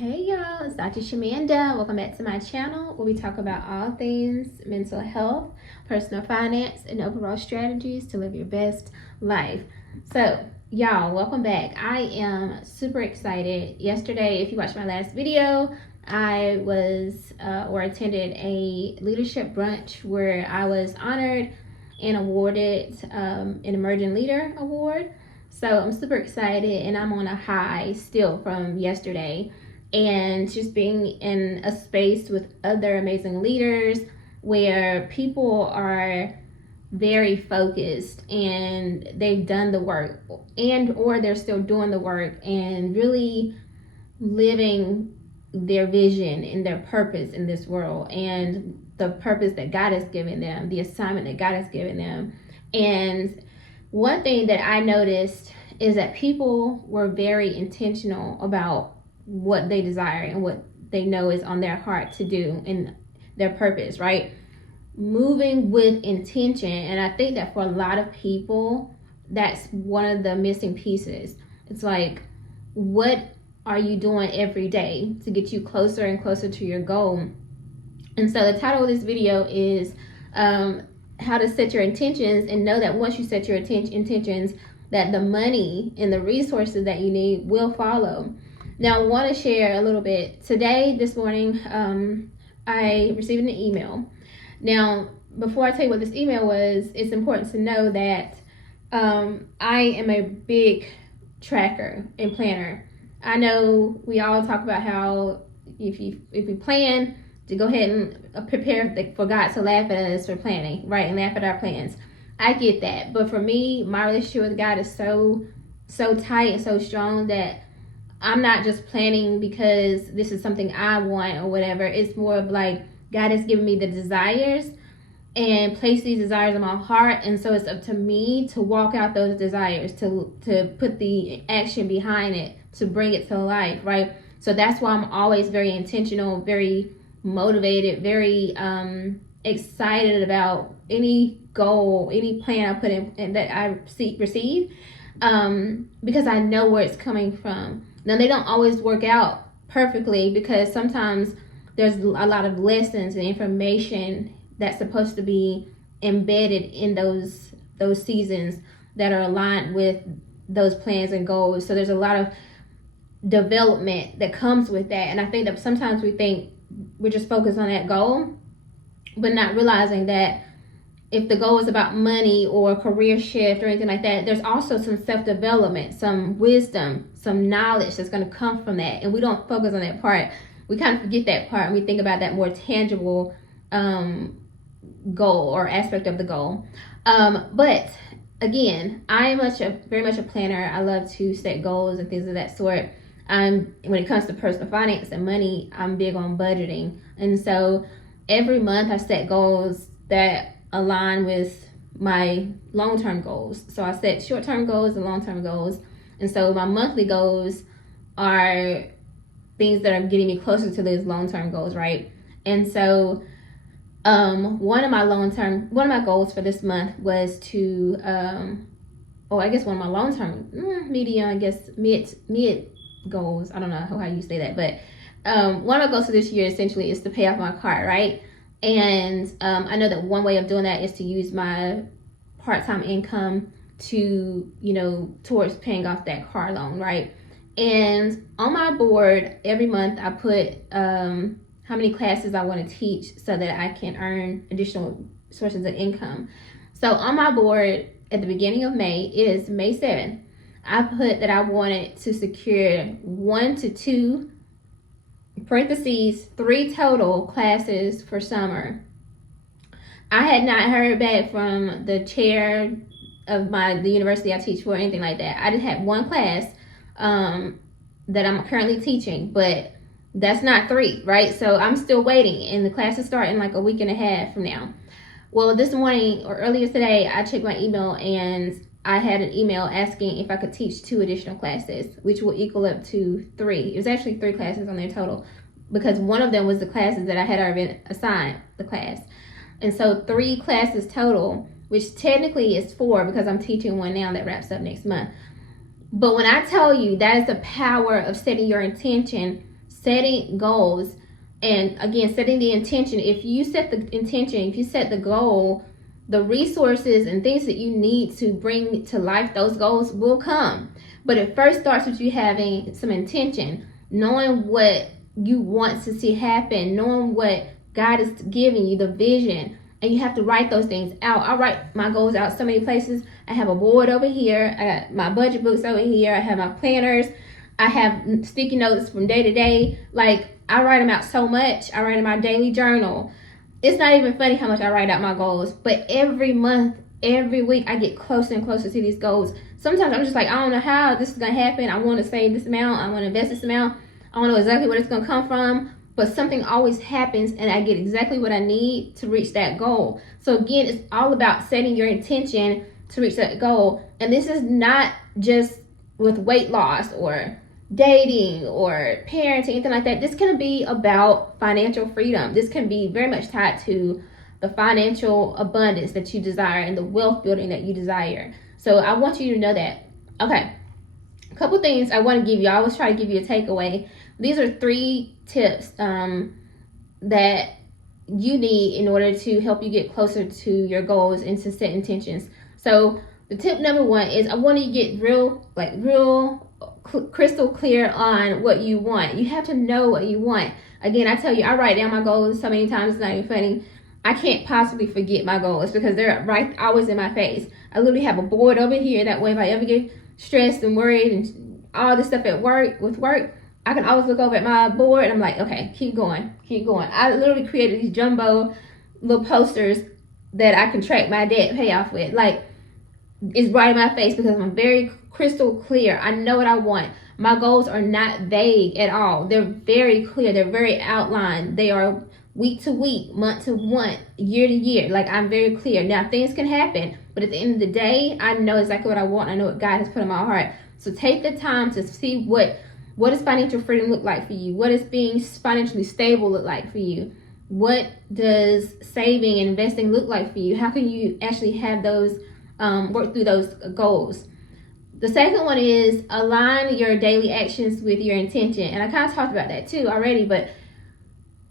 Hey y'all, it's Dr. Shamanda. Welcome back to my channel where we talk about all things mental health, personal finance, and overall strategies to live your best life. So y'all, welcome back. I am super excited. Yesterday, if you watched my last video, I was or attended a leadership brunch where I was honored and awarded an Emerging Leader Award. So I'm super excited and I'm on a high still from yesterday. And just being in a space with other amazing leaders where people are very focused and they've done the work and or they're still doing the work and really living their vision and their purpose in this world and the purpose that God has given them, the assignment that God has given them. And one thing that I noticed is that people were very intentional about what they desire and what they know is on their heart to do and their purpose, right? Moving with intention. And I think that for a lot of people, that's one of the missing pieces. It's like, what are you doing every day to get you closer and closer to your goal? And so the title of this video is how to set your intentions, and know that once you set your intentions, that the money and the resources that you need will follow. Now, I want to share a little bit. This morning, I received an email. Now, before I tell you what this email was, it's important to know that I am a big tracker and planner. I know we all talk about how if we plan, to go ahead and prepare for God to laugh at us for planning, right? And laugh at our plans. I get that. But for me, my relationship with God is so tight and so strong that I'm not just planning because this is something I want or whatever. It's more of like, God has given me the desires and placed these desires in my heart. And so it's up to me to walk out those desires, to put the action behind it, to bring it to life, right? So that's why I'm always very intentional, very motivated, very excited about any goal, any plan I put in and that I receive, because I know where it's coming from. Now, they don't always work out perfectly because sometimes there's a lot of lessons and information that's supposed to be embedded in those seasons that are aligned with those plans and goals. So there's a lot of development that comes with that. And I think that sometimes we think we're just focused on that goal, but not realizing that if the goal is about money or career shift or anything like that, there's also some self-development, some wisdom, some knowledge that's going to come from that. And we don't focus on that part. We kind of forget that part and we think about that more tangible goal or aspect of the goal. But again, I am very much a planner. I love to set goals and things of that sort. When it comes to personal finance and money, I'm big on budgeting. And so every month I set goals that align with my long-term goals. So I set short-term goals and long-term goals. And so my monthly goals are things that are getting me closer to those long-term goals, right? And so one of my goals for this month was to one of my long-term mid goals. I don't know how you say that, but one of my goals for this year essentially is to pay off my car, right? And I know that one way of doing that is to use my part-time income to, towards paying off that car loan, right? And on my board every month I put how many classes I want to teach so that I can earn additional sources of income. So on my board at the beginning of May, it is May 7th, I put that I wanted to secure 1 to 2 3 total classes for summer. I had not heard back from the chair of the university I teach for or anything like that. I just had one class that I'm currently teaching, but that's not 3, right? So I'm still waiting, and the classes start in like a week and a half from now. Well, this morning or earlier today, I checked my email and I had an email asking if I could teach 2 additional classes, which will equal up to 3. It was actually 3 classes on their total, because one of them was the classes that I had already been assigned the class. And so 3 classes total, which technically is 4 because I'm teaching one now that wraps up next month. But when I tell you that is the power of setting your intention, setting goals, and again, setting the intention. If you set the intention, if you set the goal, the resources and things that you need to bring to life those goals will come. But it first starts with you having some intention, knowing what you want to see happen, knowing what God is giving you, the vision, and you have to write those things out. I write my goals out so many places. I have a board over here. I got my budget books over here. I have my planners. I have sticky notes from day to day. Like, I write them out so much. I write in my daily journal. It's not even funny how much I write out my goals. But every month, every week, I get closer and closer to these goals. Sometimes I'm just like, I don't know how this is going to happen. I want to save this amount. I want to invest this amount. I want to know exactly where it's going to come from. But something always happens and I get exactly what I need to reach that goal. So again, it's all about setting your intention to reach that goal. And this is not just with weight loss or dating or parenting, anything like that. This can be about financial freedom. This can be very much tied to the financial abundance that you desire and the wealth building that you desire. So I want you to know that. Okay, a couple things I want to give you. I always try to give you a takeaway. These are 3 tips that you need in order to help you get closer to your goals and to set intentions. So the tip number 1 is I want you to get real crystal clear on what you want. You have to know what you want. Again, I tell you, I write down my goals so many times, it's not even funny. I can't possibly forget my goals because they're right always in my face. I literally have a board over here. That way, if I ever get stressed and worried and all this stuff at work, I can always look over at my board and I'm like, okay, keep going. I literally created these jumbo little posters that I can track my debt payoff with. Like, it's right in my face because I'm very crystal clear. I know what I want. My goals are not vague at all. They're very clear. They're very outlined. They are week to week, month to month, year to year. Like, I'm very clear. Now, things can happen, but at the end of the day, I know exactly what I want. I know what God has put in my heart. So take the time to see what does financial freedom look like for you? What does being financially stable look like for you? What does saving and investing look like for you? How can you actually have those, work through those goals? The second one is align your daily actions with your intention. And I kind of talked about that too already, but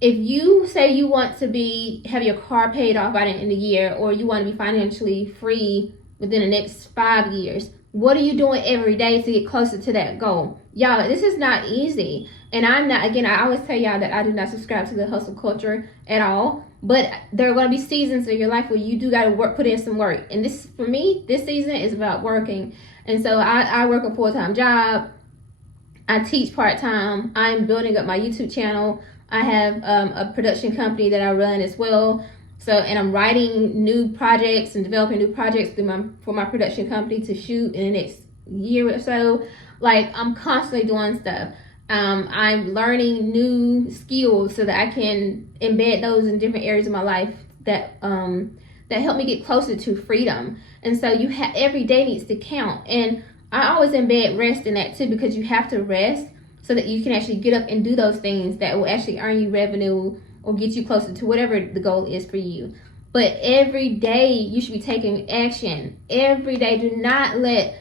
if you say you want to have your car paid off by the end of the year, or you want to be financially free within the next 5 years, what are you doing every day to get closer to that goal? Y'all, this is not easy. And I always tell y'all that I do not subscribe to the hustle culture at all. But there are going to be seasons in your life where you do got to put in some work. And this, for me, this season is about working. And so I work a full-time job. I teach part-time. I'm building up my YouTube channel. I have a production company that I run as well. So, and I'm writing new projects and developing new projects for my production company to shoot in the next year or so. Like, I'm constantly doing stuff. I'm learning new skills so that I can embed those in different areas of my life that help me get closer to freedom. And so every day needs to count. And I always embed rest in that too, because you have to rest so that you can actually get up and do those things that will actually earn you revenue or get you closer to whatever the goal is for you. But every day you should be taking action. Every day. Do not let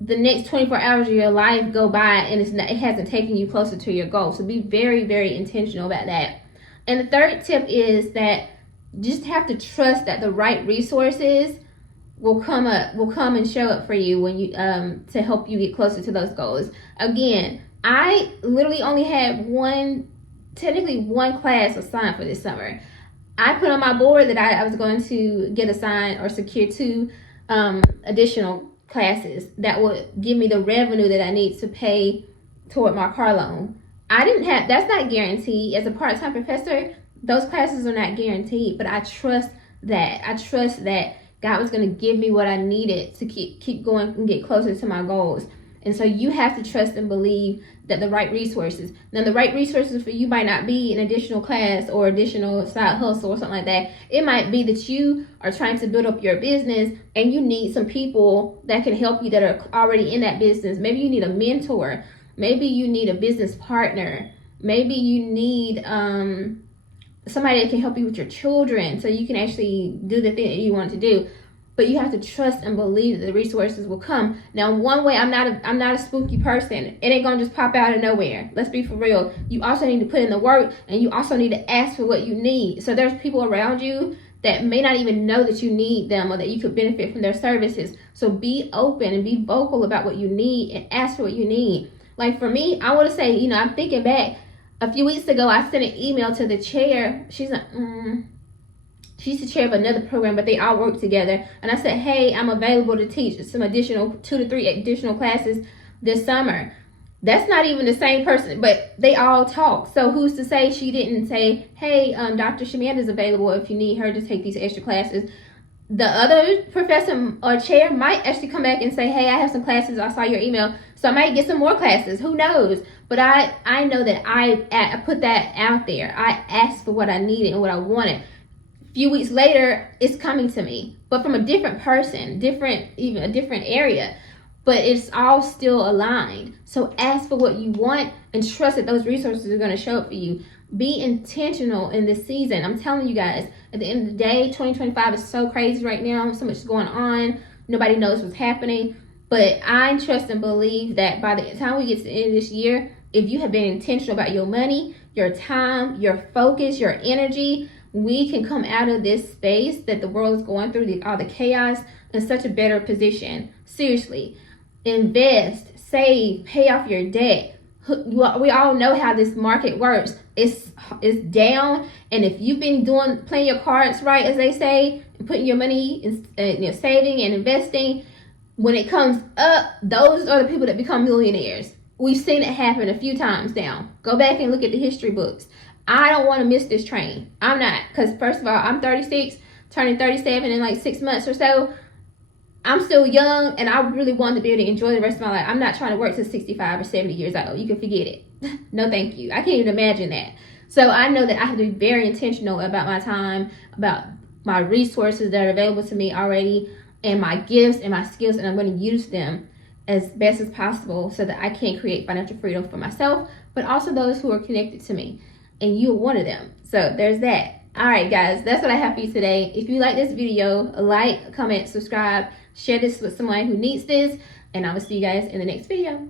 the next 24 hours of your life go by and it hasn't taken you closer to your goal. So be very, very intentional about that. And the third tip is that you just have to trust that the right resources will come and show up for you when you to help you get closer to those goals. Again, I literally only had one class assigned for this summer. I put on my board that I was going to get assigned or secure 2 additional classes that would give me the revenue that I need to pay toward my car loan. That's not guaranteed. As a part-time professor, those classes are not guaranteed, but I trust that God was going to give me what I needed to keep going and get closer to my goals. And so you have to trust and believe that the right resources. Now, the right resources for you might not be an additional class or additional side hustle or something like that. It might be that you are trying to build up your business and you need some people that can help you that are already in that business. Maybe you need a mentor. Maybe you need a business partner. Maybe you need somebody that can help you with your children so you can actually do the thing that you want to do. but you have to trust and believe that the resources will come. Now, one way, I'm not a spooky person. It ain't gonna just pop out of nowhere. Let's be for real. You also need to put in the work, and you also need to ask for what you need. So there's people around you that may not even know that you need them or that you could benefit from their services. So be open and be vocal about what you need and ask for what you need. Like for me, I want to say, I'm thinking back a few weeks ago, I sent an email to the chair. She's like, she's the chair of another program, but they all work together. And I said, hey, I'm available to teach some additional 2 to 3 additional classes this summer. That's not even the same person, but they all talk. So who's to say she didn't say, hey, Dr. Shamanda's available if you need her to take these extra classes. The other professor or chair might actually come back and say, hey, I have some classes. I saw your email. So I might get some more classes. Who knows? But I know that I put that out there. I asked for what I needed and what I wanted. Few weeks later, it's coming to me, but from a different person, even a different area, but it's all still aligned. So ask for what you want and trust that those resources are going to show up for you. Be intentional in this season. I'm telling you guys, at the end of the day, 2025 is so crazy right now. So much is going on. Nobody knows what's happening, but I trust and believe that by the time we get to the end of this year, if you have been intentional about your money, your time, your focus, your energy, we can come out of this space that the world is going through, all the chaos, in such a better position. Seriously, invest, save, pay off your debt. We all know how this market works. It's down, and if you've been playing your cards right, as they say, and putting your money in, saving and investing, when it comes up, those are the people that become millionaires. We've seen it happen a few times now. Go back and look at the history books. I don't want to miss this train. I'm not, because first of all, I'm 36, turning 37 in like 6 months or so. I'm still young, and I really want to be able to enjoy the rest of my life. I'm not trying to work till 65 or 70 years old. You can forget it. No, thank you. I can't even imagine that. So I know that I have to be very intentional about my time, about my resources that are available to me already, and my gifts and my skills, and I'm going to use them as best as possible so that I can create financial freedom for myself, but also those who are connected to me. And you're one of them. So there's that. All right, guys, that's what I have for you today. If you like this video, like, comment, subscribe, share this with someone who needs this, and I will see you guys in the next video.